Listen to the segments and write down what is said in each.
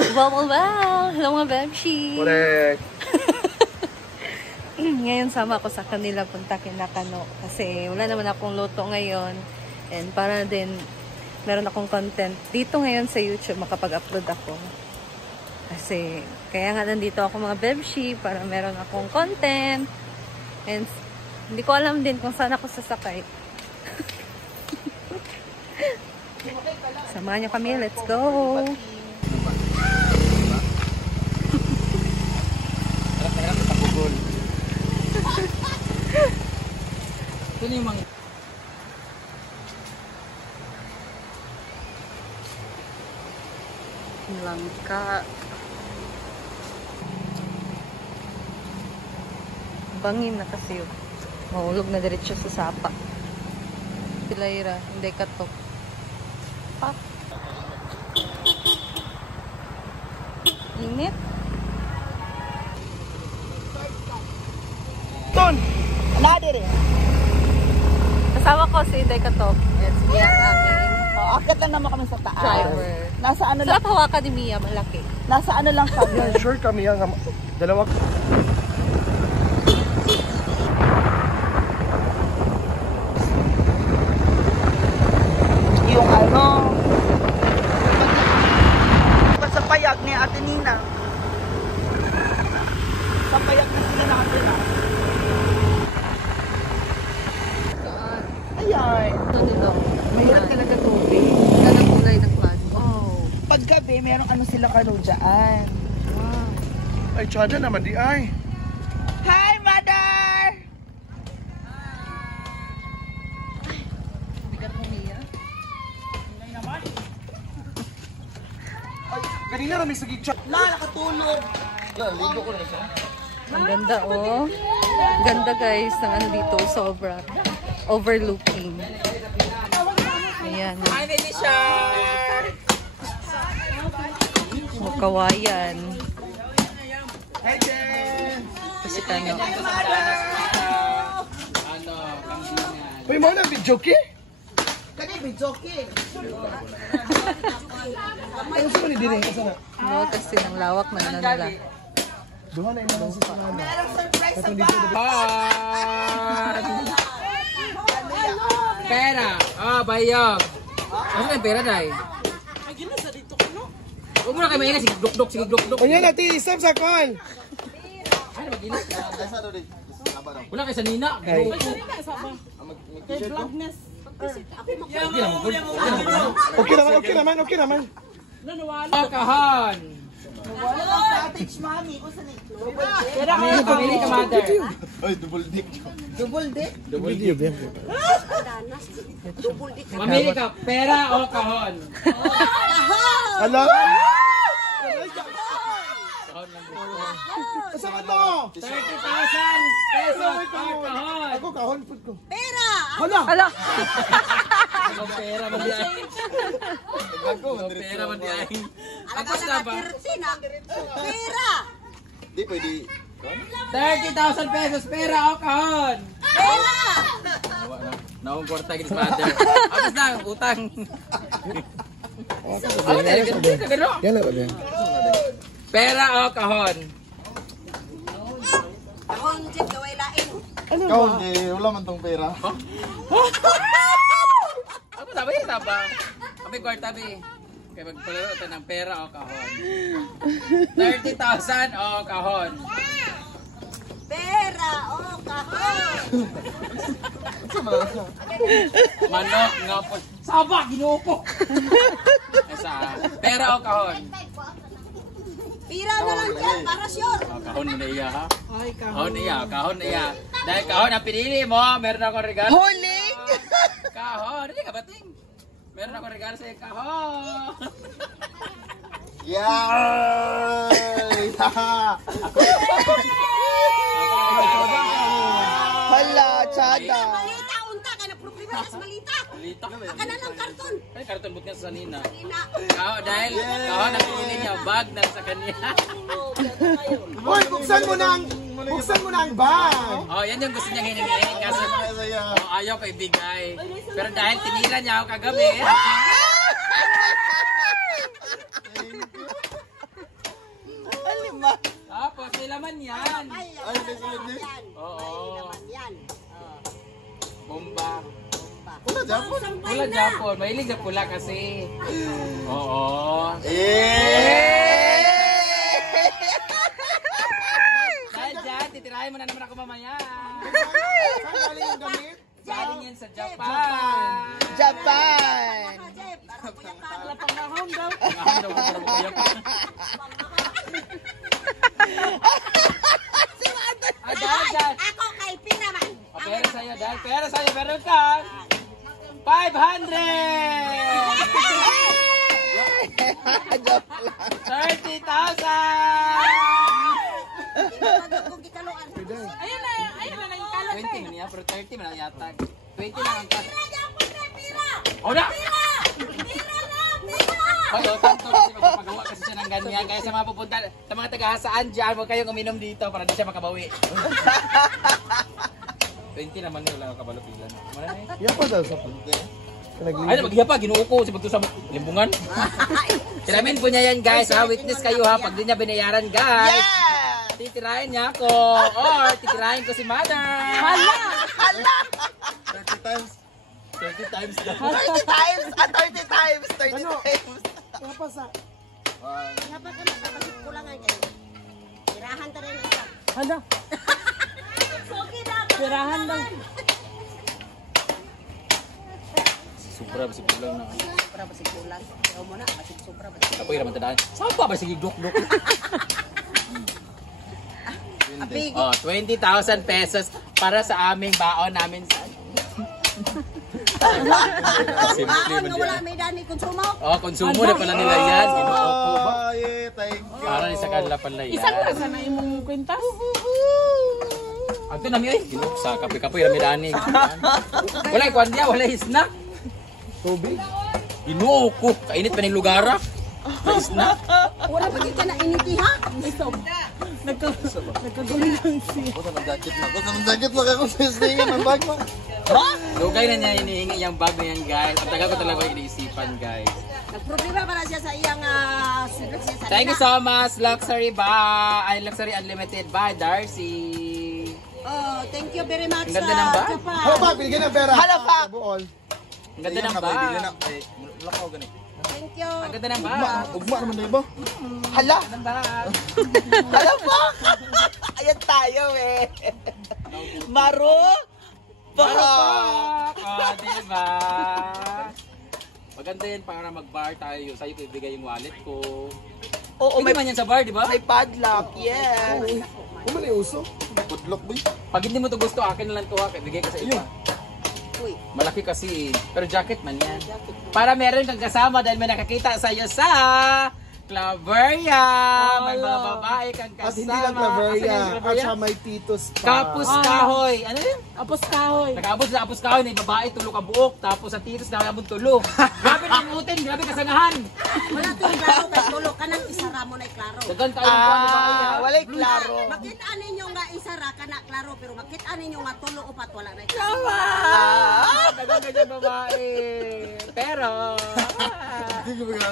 Wow! Hello mga Bebshi! Correct! Ngayon sama ako sa kanila punta Kinakano kasi wala naman akong luto ngayon and para din meron akong content dito ngayon sa YouTube makapag-upload ako kasi kaya nga nandito ako mga Bebshi para meron akong content and hindi ko alam din kung saan ako sasakay. Samahan niyo kami, let's go! Ito yung mga langka. Bangin na kasi yun. Mahulog na diretso sa sapa. Pilayra, hindi katok. Pak. Init. Ton! Another eh! Kasama ko si Inday Katok. Yes, Mia ang aming Akit lang naman kami sa taas. driver. Nasa ano lang, Sarap hawakan ni Mia, malaki. nasa ano lang kami. Yan, sure kami yan. Dalawa. Yung ano, sa payag ni Ate Nina. Sa payag na sila natin. Ayan. Ano nito? Mahirap talaga tubig. Ganda ng kulay ng flag. Oh. Paggabi, merong ano sila kano dyan. Ay, tsada naman di ay. Hi, Mother! Bigat mo, Mia. Ay, kanina na may sagig chat. Nakatulog. Ligo ko na siya. Ang ganda, oh. Ganda, guys, ng ano dito, sobra. Overlooking. Ayan. Hi, Baby Shark! Kawayan. Hi, Jen! Kasi kano. Uy, mo na, video ki? Kani, Bijoki. Ano sa mani din eh? Asa na? No, kasi ng lawak ng ano nila. Duha na ilang sa sana. Merong surprise sa bag. pera. Ah, bayog. Ano yung pera, day? Ay, ginasa dito ko, no? Huwag mo na kayo maingay. Sige, gluk-gluk, sige, gluk-gluk. Ayan na, isam sa kon. Ano, mag-inas ka? Wala kayo sa nina. Ay. Okay naman. Kahan. Wala lang cottage, mami. Usa ni. Pamili ka, mother. Ay, double dick. Double dick? Double dick. Mamili ka, pera o kahon? Ala! Kahon lang gusto. Kasama to! 30,000 pesos o kahon? Ako, kahon food ko. Pera! Hala! Hala! Ang pera man di ay. Ang pera man di ay. Ako na ba? Pera! Di pwede. 30,000 pesos, pera o kahon? Pera! Naong kwarta gini sa mother. Apos na, utang. Ano na, gano? Yan na ba din? Pera o kahon? Ako ang jeep, gaway lain. Ikaw, wala man tong pera. Ano sabi yun, taba? Kami kwarta, bi. Kaya magpalaro tayo ng pera o kahon. 30,000 o kahon? Pera! Oh, kahon! Manok, ngapon. Saba, ginupo. Asa, pera o kahon? Pira na lang dyan, para sure. Oh, kahon mo na iya, ha? Ay, kahon iya, kahon iya. Dahil kahon ang pinili mo, meron akong regalo. Huli! Kahon, hindi ka bating. Meron akong regalo sa'yo, kahon. Yay! Hala, tsada. Malita, unta ka na problema sa malita. Malita. Aka na lang karton. Ay, karton but nga sa nina. Ina. Dahil kahon ang pinili niya, bag na sa kanya. Hoy, buksan mo na ang bag! Oh, yan yung gusto niyang hiningin. Kaso, ayaw ko ibigay. Pero dahil tinira niya ako kagabi. laman yan. Ay, Ay, may sulod din. yan. Oo. May laman yan. Bomba. Wala Japon. Pula Japon. Mahilig na pula kasi. Oo. Dahil dyan, titirahin mo na naman ako mamaya. Saan galing yung damit? Galing yan sa Japan. Japan! Baka, Jeff, para kuyakan. Pangahon daw para makuyapan. Dahil. Ako kay Pira man. Pera sa'yo, dahil pera sa'yo, meron ka 500! 30,000! Kung gikaluan. Ayun na yung kalat 20 man yan, pero 30 man ang yatag. 20 lang ang cash. Pira, Japon na, Pira! O na! Pira na, Pira! Hello, tanto kasi magpapagawa kasi siya ng ganyan. Kaya sa mga pupunta, sa mga taga-hasaan dyan, huwag kayong uminom dito para di siya makabawi. 20 naman yun, wala kabalupilan. Yan pa daw sa punte. Ay, maghiya pa, ginuo ko sa pagto sa limbungan. Sinamin po niya yan guys, ha? Witness kayo ha, pag di niya binayaran guys. Yeah! Titirahin niya ako, or titirahin ko si mother. 30 times. 30 times na. 30 times! 30 times! 30 times! Dapat ka magkakasip kulangan kayo. Pirahan ta rin isa. Hala, Sogi na, pirahan lang. Sobra ba si Pulang na? sobra ba si kulang? Ikaw mo na, basig sobra ba si Ako yung naman tandaan. Saan pa ba sige duk-duk? Abig. Oh, 20,000 pesos para sa aming baon namin sa... Simple Ano man wala yan. may dani konsumo? Oh, konsumo na pala nila yan. Ginuo ko. Bye, thank you. Para ni sa kanila pala yan. Isang na sana imong kwenta. Ato nami ay. Ginuo sa kape-kape rami dani. Wala ikuan niya, wala snack. Tubig? Ginuo ko. Kainit pa ning lugar ah. Sa snack. Wala pa kita na initi ha? Nagkaguling lang siya. Ako sa jacket na. Ako sa jacket na. Ako sa stingan ng bag mo. Lugay na niya inihingi yung bag na yan guys. Ang tagal ko talaga iniisipan guys. Nagproblema para siya sa iyang sulat siya sa Thank you so much, Luxury Luxury Unlimited by Darcy. Oh, thank you very much. Ang ganda ng bag. Japan. Hala pa, binigyan ng pera. Hala pa. Buol. Ang ganda ng bag. Wala ka ganit. Thank you. Ang ganda ng bag. Ugma naman na iba. Hala! Ang bag. Hala pa! Ayan tayo eh! Maro! Parok! Oh, diba? Maganda yan para mag-bar tayo. Sa'yo ko ibigay yung wallet ko. Oo, Hindi may, man yan sa bar, di ba? may padlock, yes! Kung mali uso. Pudlock ba? Pag hindi mo to gusto, akin na lang to ha. Ibigay ka sa iba. Uy. Malaki kasi eh. Pero jacket man yan. Para meron kang kasama dahil may nakakita sa'yo sa Claveria. May mga babae kang kasama. At hindi lang Claveria. Asan yung At Claveria? siya may titos pa. Kapus kahoy. Ano yun? Apos kahoy. Nakaabot sa apos kahoy na yung babae tulo ka buok. Tapos sa titos na abot tulo. Grabe na imutin. Grabe kasangahan. Wala tong klaro kay tulo kanang isara mo na klaro. Dagan tayo ng babae ha. Walay klaro. Makita ninyo nga isara kana klaro pero makita ninyo nga tulo upat wala na klaro. Dagan ka dyan babae. Pero... Hindi ko bigla.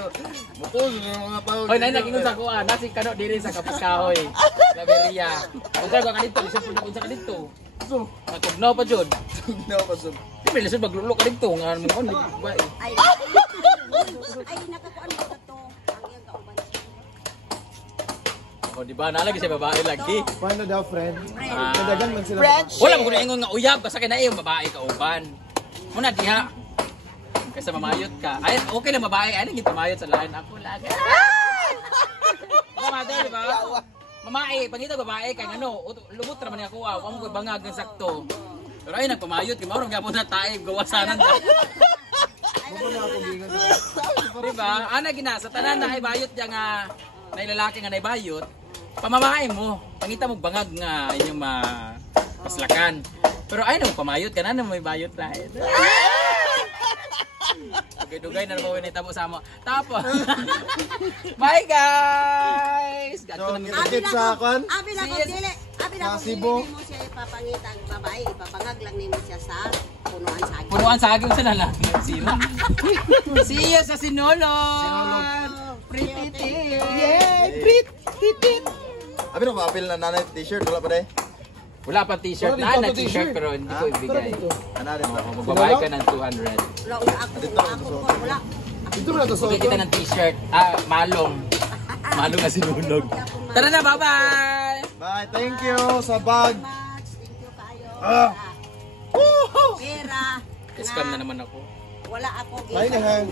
Mukos na yung mga tao. Hoy, nai nagingon sa kuha. Nasi kano diri sa kapus kahoy. Claveria. Unsa ka kadito? Lisod po na unsa ka dito. So, Matugnaw pa jud. hindi ako pasok. Di ba lisod maglulo ka dito nga mo on ba? Ay. Ay nakakuan mo to. Ang iyang kauban. O di ba nalagi sa babae lagi. Paano daw, friend? Ah. Nadagan man sila. Friendship! Wala mo ko ingon nga uyab kasi kay yung babae ka uban. Muna diha. Kaysa mamayot ka. Ay, okay lang babae. Ay, naging pamayot sa lain. Ako lang. Mga mother, di ba? Mamae, pangita babae kay ano, lumot naman ako. Amo ko bangag ng sakto. Pero ay nagpamayot, kay maurong gyapon na tae gawasanan ta. Di ba? Ana gina sa tanan na ay bayot diya nga na lalaki nga naibayot. Pamamae mo, pangita mo bangag nga inyong paslakan. Pero ay nang pamayot ka na may bayot lain. Dugay-dugay na naman tabo sa mo. Tapos, bye guys! So, kita-kit sa akin. Abi na ko Yes. dili. Abi na ko Sa dili Cebu. mo siya ipapangita ang babae, ipapangag lang nimo siya sa punuan sa agin. Punuan sa aging sa nalang. Sira. See you sa Sinolog! Pretty tit! Yay! Brit! Titit! Abi na ma-appeal na nanay t-shirt wala pa day. Wala pa t-shirt. Na na t-shirt pero hindi ko ibigay. Ana din ba? Oo, magbabayad ka ng 200. Wala ako, wala. Dito na to sa Bigyan kita ng t-shirt. Ah, malong. Malong na sinunog. Tara na, bye-bye! Bye, thank you sa bag. Thank you kayo. Ah. Pera. Scam na naman ako. Wala ako. Bye na ha.